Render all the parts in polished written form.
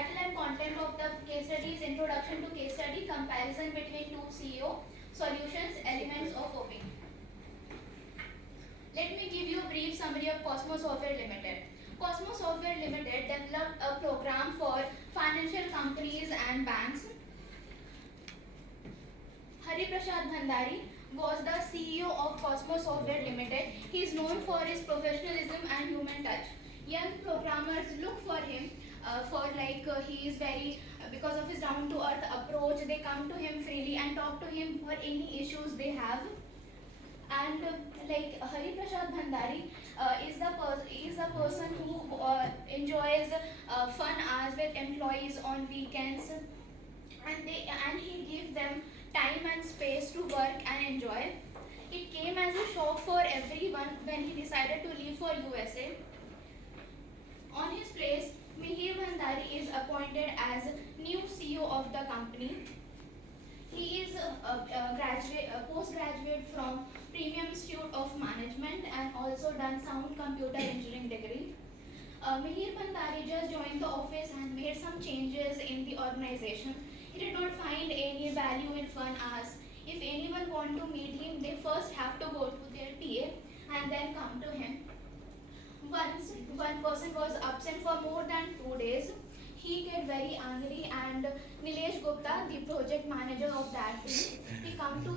title and content of the case study is Introduction to Case Study, Comparison between two CEO, Solutions, Elements of OP. Let me give you a brief summary of Cosmos Software Limited. Cosmos Software Limited developed a program for financial companies and banks. Hariprasad Bhandari was the CEO of Cosmos Software Limited. He is known for his professionalism and human touch. Young programmers look for him he is very because of his down to earth approach. They come to him freely and talk to him for any issues they have. And Hariprasad Bhandari is the person who enjoys fun hours with employees on weekends, and he gives them time and space to work and enjoy. It came as a shock for everyone when he decided to leave for USA. On his place, Mihir Bhandari is appointed as new CEO of the company. He is a postgraduate from Premium Institute of Management and also done sound computer engineering degree. Mihir Bhandari just joined the office and made some changes in the organization. He did not find any value in fun hours. If anyone want to meet him, they first have to go to their TA and then come to him. Once one person was absent for more than 2 days, he get very angry, and Nilesh Gupta, the project manager of that team, he come to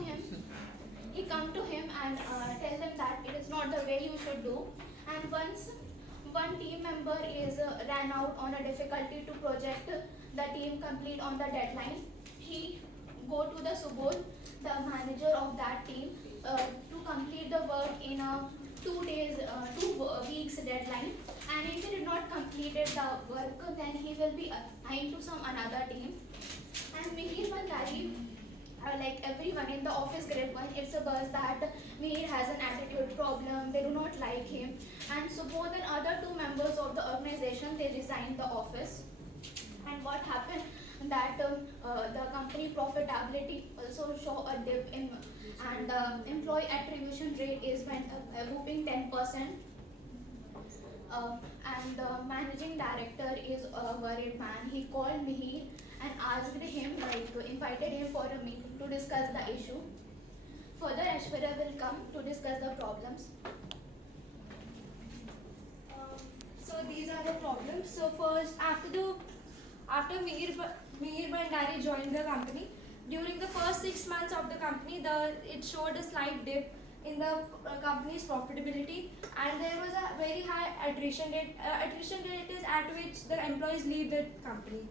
him and tell them that it is not the way you should do. And once one team member is ran out on a difficulty to project the team complete on the deadline, he go to the Subodh, the manager of that team, to complete the work in a 2 weeks deadline. And if he did not completed the work, then he will be assigned to some another team. And Mihir Bhandari, like everyone in the office grapevine, it's a buzz that Mihir has an attitude problem, they do not like him. And so both and other two members of the organization, they resigned the office. And what happened that the company profitability also show a dip in, and the employee attribution rate is went up a whooping 10%. And the managing director is a worried man. He called me and asked him, invited him for a meeting to discuss the issue. Further, Aishwarya will come to discuss the problems. So these are the problems. So first, after Mihir Bhandari joined the company, during the first 6 months of the company, it showed a slight dip in the company's profitability, and there was a very high attrition rate. Attrition rate is at which the employees leave the company,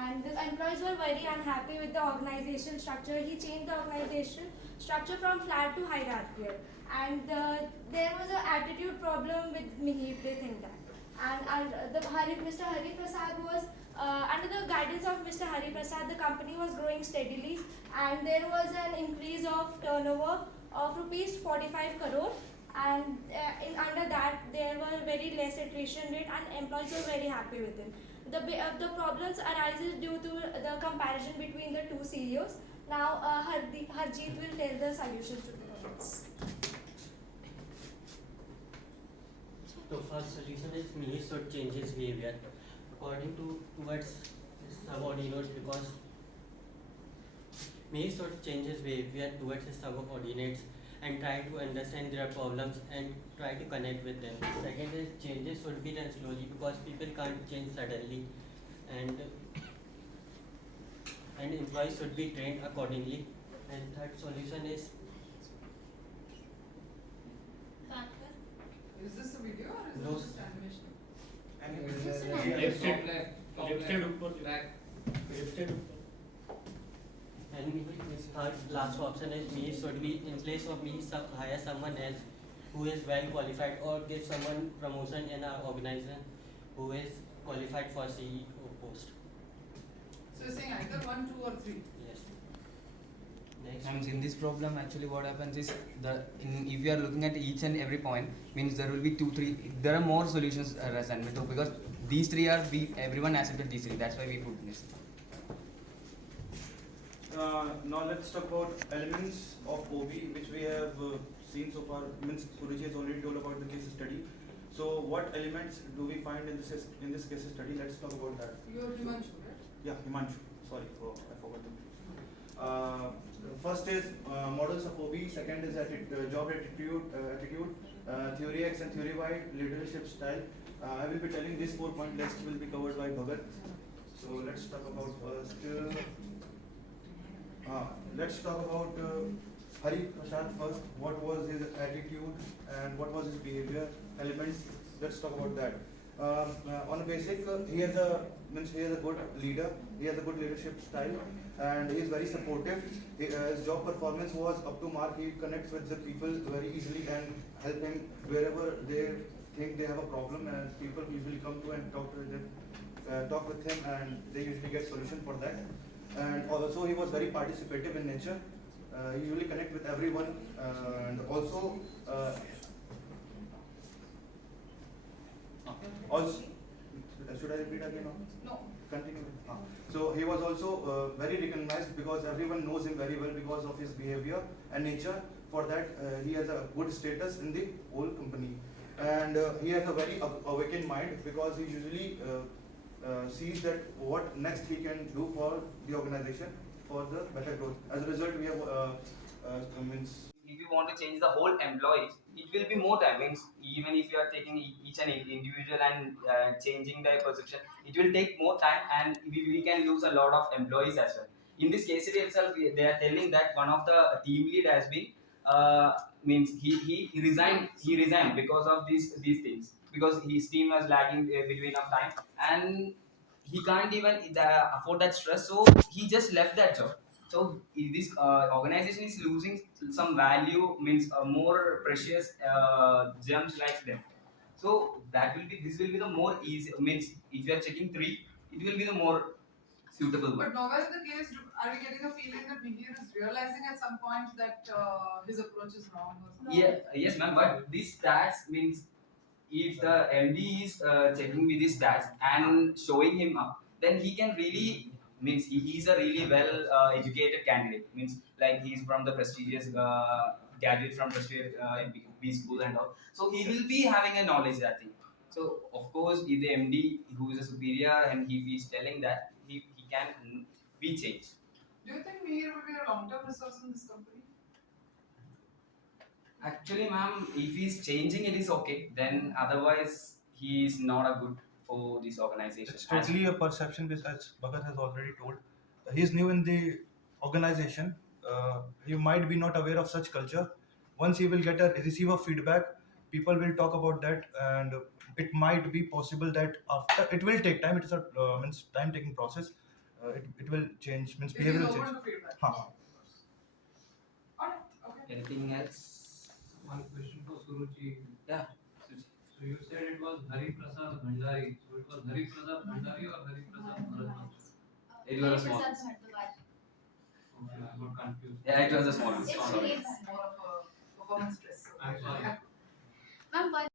and the employees were very unhappy with the organization structure. He changed the organization structure from flat to hierarchical, and there was an attitude problem with Mihir. They think that, and Mr. Hariprasad was under the guidance of Mr. Hariprasad, the company was growing steadily, and there was an increase of turnover of rupees 45 crore, and under that there were very less attrition rate, and employees were very happy with it. The problems arises due to the comparison between the two CEOs. Now Harjeet will tell the solutions to the problems. So first solution is Mihir should change his behavior according to towards his subordinates, because Mihir should change his behavior towards his subordinates and try to understand their problems and try to connect with them. Second is changes should be done slowly, because people can't change suddenly, and employees should be trained accordingly. And third solution is this a video or is No. it just animation? and third last option is Mihir should be in place of me hire someone else who is well qualified, or give someone promotion in our organization who is qualified for CEO post. So you're saying either 1, 2 or 3? Yes. Next. And in this problem, actually what happens is, if you are looking at each and every point, means there will be 2, 3, there are more solutions because these three are, everyone accepted these three, that's why we put this. Now let's talk about elements of OB, which we have seen so far. Means Kuruchi has already told about the case study. So what elements do we find in this case study? Let's talk about that. You're Himanshu, right? Yeah, Himanshu. Sorry, I forgot the first is models of OB. Second is job attitude, theory X and theory Y, leadership style. I will be telling these 4 points. Rest will be covered by Bhagat. So let's talk about first. Let's talk about Hariprasad first. What was his attitude and what was his behavior elements? Let's talk about that. On a basic, he is a good leader. He has a good leadership style, and he is very supportive. His job performance was up to mark. He connects with the people very easily and help him wherever they think they have a problem, and people usually come to and talk with him, and they usually get solution for that. And also, he was very participative in nature. He usually connect with everyone, and also. Also, should I repeat again? No. Continue. So he was also very recognized because everyone knows him very well because of his behavior and nature. For that, he has a good status in the whole company, and he has a very awakened mind because he usually sees that what next he can do for the organization for the better growth. As a result, we have If you want to change the whole employees, it will be more time. Means even if you are taking each and individual and changing their perception, it will take more time, and we can lose a lot of employees as well. In this case study itself, they are telling that one of the team lead has been means he resigned. He resigned because of these things, because his team was lagging between of time, and he can't even afford that stress, so he just left that job. So this organization is losing some value, means more precious gems like them. So this will be the more easy, means if you are checking 3, it will be the more suitable one. But nowhere in the case are we getting a feeling that Mihir is realizing at some point that his approach is wrong or something? Yeah, yes ma'am, but these stats means if the MD is checking with his stats and showing him up, then he can really, means he is a really well educated candidate. Means like he is from the prestigious graduate from prestigious B school and all. So he will be having a knowledge, I think. So of course, if the MD who is a superior and if he is telling that, he can be changed. Do you think Mihir will be a long-term resource in this company? Actually, ma'am, if he's changing it is okay. Then otherwise, he is not a good for this organization. It's totally a perception, which as Bhagat has already told. He is new in the organization. He might be not aware of such culture. Once he will receive a feedback, people will talk about that, and it might be possible that after it will take time. It is a means time taking process. It will change. Means If behavior he's will open change. to feedback. Ha, ha. Alright, okay. Anything else? One question for Suruchi. Yeah. So you said it was Hariprasad Bhandari. So it was Hariprasad Bhandari or Hariprasad Bhardwaj? It was a small. Hariprasad Bhardwaj. Okay, I got confused. Yeah, it was a small. It's Sorry. Mihir More of a performance stress. I'm sorry. Ma'am, one